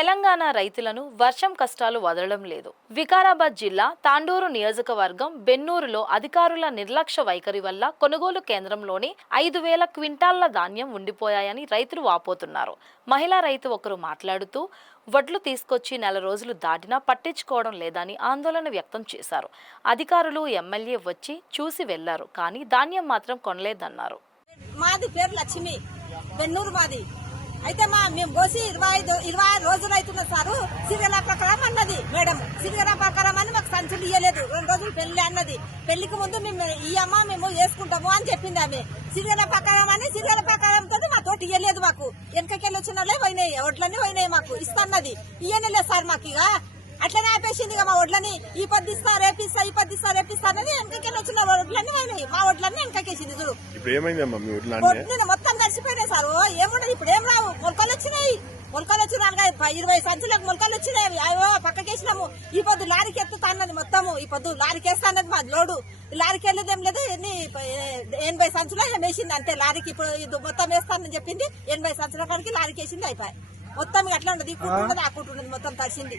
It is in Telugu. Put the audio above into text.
తెలంగాణ రైతులను వర్షం కష్టాలు వదలడం లేదు. వికారాబాద్ జిల్లా తాండూరు నియోజకవర్గం బెన్నూరులో అధికారుల నిర్లక్ష్య వైఖరి వల్ల కొనుగోలు కేంద్రంలోని 5,000 క్వింటాళ్ల ధాన్యం ఉండిపోయాయని రైతులు వాపోతున్నారు. మహిళా రైతు ఒకరు మాట్లాడుతూ వడ్లు తీసుకొచ్చి నెల రోజులు దాటినా పట్టించుకోవడం లేదని ఆందోళన వ్యక్తం చేశారు. అధికారులు ఎమ్మెల్యే వచ్చి చూసి వెళ్లారు, కానీ ధాన్యం మాత్రం కొనలేదన్నారు. మాది పేరు లక్ష్మి, బెన్నూరు మాది. అయితే మేము కోసి 26 రోజులు అవుతున్న సారు. సీరియల్ ప్రకారం అన్నది మేడం, సీరియల్ ప్రకారం అని మాకు సంచులు ఇయ్యలేదు. 2 రోజులు పెళ్లి అన్నది. పెళ్లికి ముందు మేము ఇయ్యమ్మా మేము వేసుకుంటాము అని చెప్పింది ఆమె. సీరియల్ ప్రకారం అని సీరియల్ ప్రకారంతో మా తోటి ఇయ్యలేదు. మాకు వెనకకెళ్ళి వచ్చిన వాళ్ళే పోయినాయి, ఒడ్లన్నీ పోయినాయి. మాకు ఇస్తాన్నది ఇయ్యలేదు సార్. మాకు ఇక అట్లనే ఆపేసింది. ఇక మా ఒడ్లని ఈ పద్ది ఇస్తా రేపిస్తా, ఈ పద్ది ఇస్తా రేపిస్తా అనేది వెనకకెళ్ళి వచ్చిన ఒడ్లన్నీ పోయినాయి. మా ఒడ్లన్నీ వెనకకేసింది. చూడు మొత్తం నడిచిపోయినాయి సార్. ఏమున్నది ఇప్పుడు ఏం రావు. మొలకలు వచ్చినాయి, మొలకలు వచ్చి 20 సంచులకు మొలకలు వచ్చినాయి. అయ్యో పక్కకేసినాము. ఈ పొద్దు లారీకి ఎత్తుతా అన్నది మొత్తము. ఈ పొద్దు లారీకి వేస్తా అన్నది మాది లోడు. లారీకి వెళ్ళేది ఏం లేదు. 80 సంచులు వేసింది అంతే. లారీకి ఇప్పుడు ఇది మొత్తం వేస్తానని చెప్పింది. 80 సంచుల కాడికి లారీకి వేసింది. అయిపోయి మొత్తం అట్లా ఉండదు. ఈ కుట్టు ఉండదు, ఆ కుట్టు ఉండదు, మొత్తం తడిసింది.